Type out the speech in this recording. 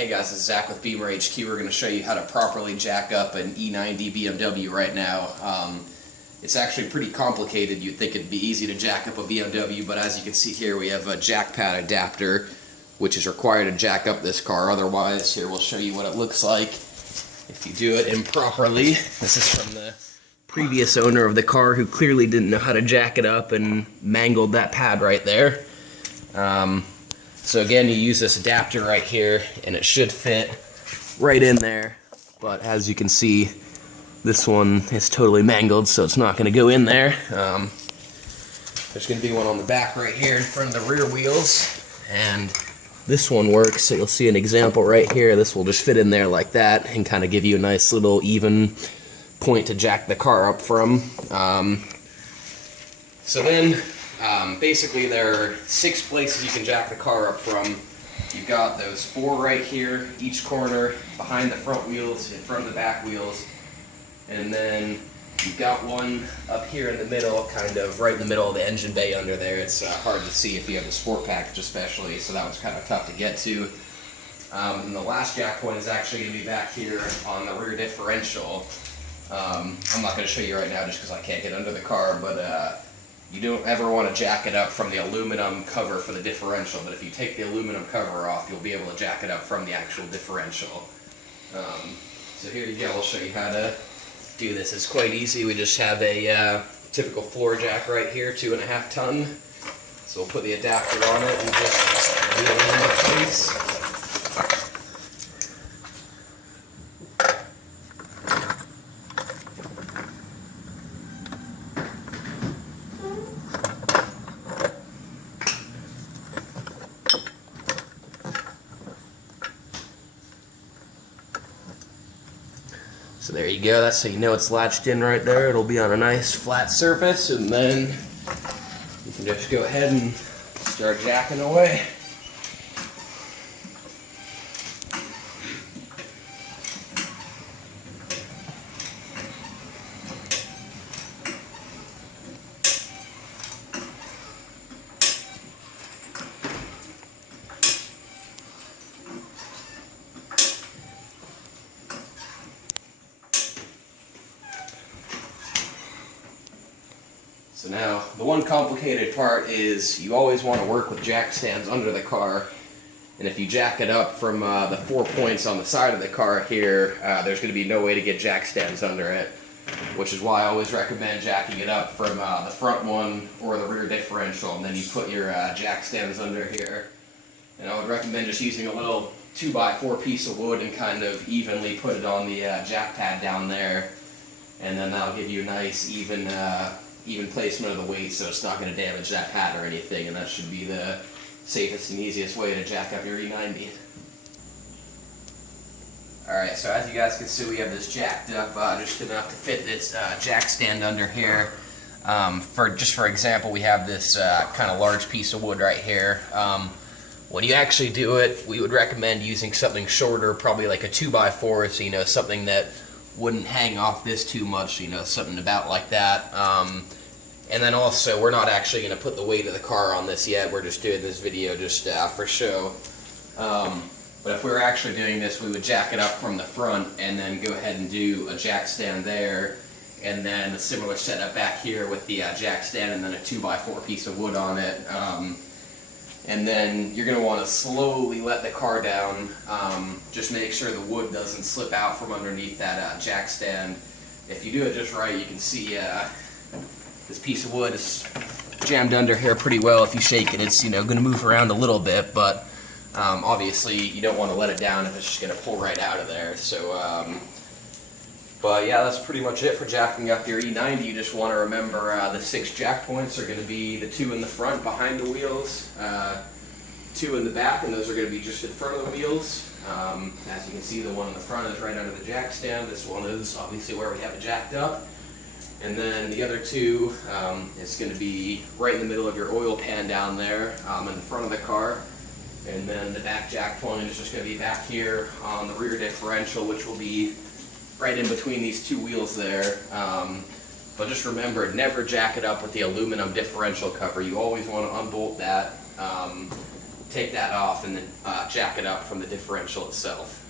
Hey guys, this is Zach with Beamer HQ. We're going to show you how to properly jack up an E90 BMW right now. It's actually pretty complicated. You'd think it'd be easy to jack up a BMW, but as you can see here, we have a jack pad adapter, which is required to jack up this car. Otherwise, here we'll show you what it looks like if you do it improperly. This is from the previous owner of the car who clearly didn't know how to jack it up and mangled that pad right there. So again, you use this adapter right here and it should fit right in there, but as you can see, this one is totally mangled, so it's not going to go in there. There's going to be one on the back right here in front of the rear wheels, and this one works, so you'll see an example right here. This will just fit in there like that and kind of give you a nice little even point to jack the car up from. Basically there are 6 places you can jack the car up from. You've got those 4 right here, each corner, behind the front wheels, in front of the back wheels, and then you've got one up here in the middle, kind of right in the middle of the engine bay under there. It's hard to see if you have the sport package especially, so that was kind of tough to get to. And the last jack point is actually going to be back here on the rear differential. I'm not going to show you right now just because I can't get under the car, but you don't ever want to jack it up from the aluminum cover for the differential, but if you take the aluminum cover off, you'll be able to jack it up from the actual differential. So here you go, I'll show you how to do this. It's quite easy. We just have a typical floor jack right here, 2.5 ton. So we'll put the adapter on it and just wheel it into place. So there you go, that's how you know it's latched in right there. It'll be on a nice flat surface, and then you can just go ahead and start jacking away. So now, the one complicated part is you always want to work with jack stands under the car, and if you jack it up from the 4 points on the side of the car here, there's going to be no way to get jack stands under it, which is why I always recommend jacking it up from the front one or the rear differential, and then you put your jack stands under here. And I would recommend just using a little 2x4 piece of wood and kind of evenly put it on the jack pad down there, and then that'll give you a nice even placement of the weight, so it's not going to damage that pad or anything, and that should be the safest and easiest way to jack up your E90. Alright, so as you guys can see, we have this jacked up just enough to fit this jack stand under here. For example, we have this kind of large piece of wood right here. When you actually do it, we would recommend using something shorter, probably like a 2x4, so you know, something that wouldn't hang off this too much, you know, something about like that. And then also, we're not actually going to put the weight of the car on this yet. We're just doing this video just for show. But if we were actually doing this, we would jack it up from the front and then go ahead and do a jack stand there, and then a similar setup back here with the jack stand and then a 2x4 piece of wood on it. And then you're going to want to slowly let the car down. Just make sure the wood doesn't slip out from underneath that jack stand. If you do it just right, you can see this piece of wood is jammed under here pretty well. If you shake it, it's, you know, going to move around a little bit, but obviously you don't want to let it down if it's just going to pull right out of there. So, but yeah, that's pretty much it for jacking up your E90. You just want to remember the 6 jack points are going to be the 2 in the front behind the wheels, 2 in the back, and those are going to be just in front of the wheels. As you can see, the one in the front is right under the jack stand. This one is obviously where we have it jacked up. And then the other 2 is going to be right in the middle of your oil pan down there in the front of the car. And then the back jack point is just going to be back here on the rear differential, which will be right in between these 2 wheels there. But just remember, never jack it up with the aluminum differential cover. You always want to unbolt that. take that off and then jack it up from the differential itself.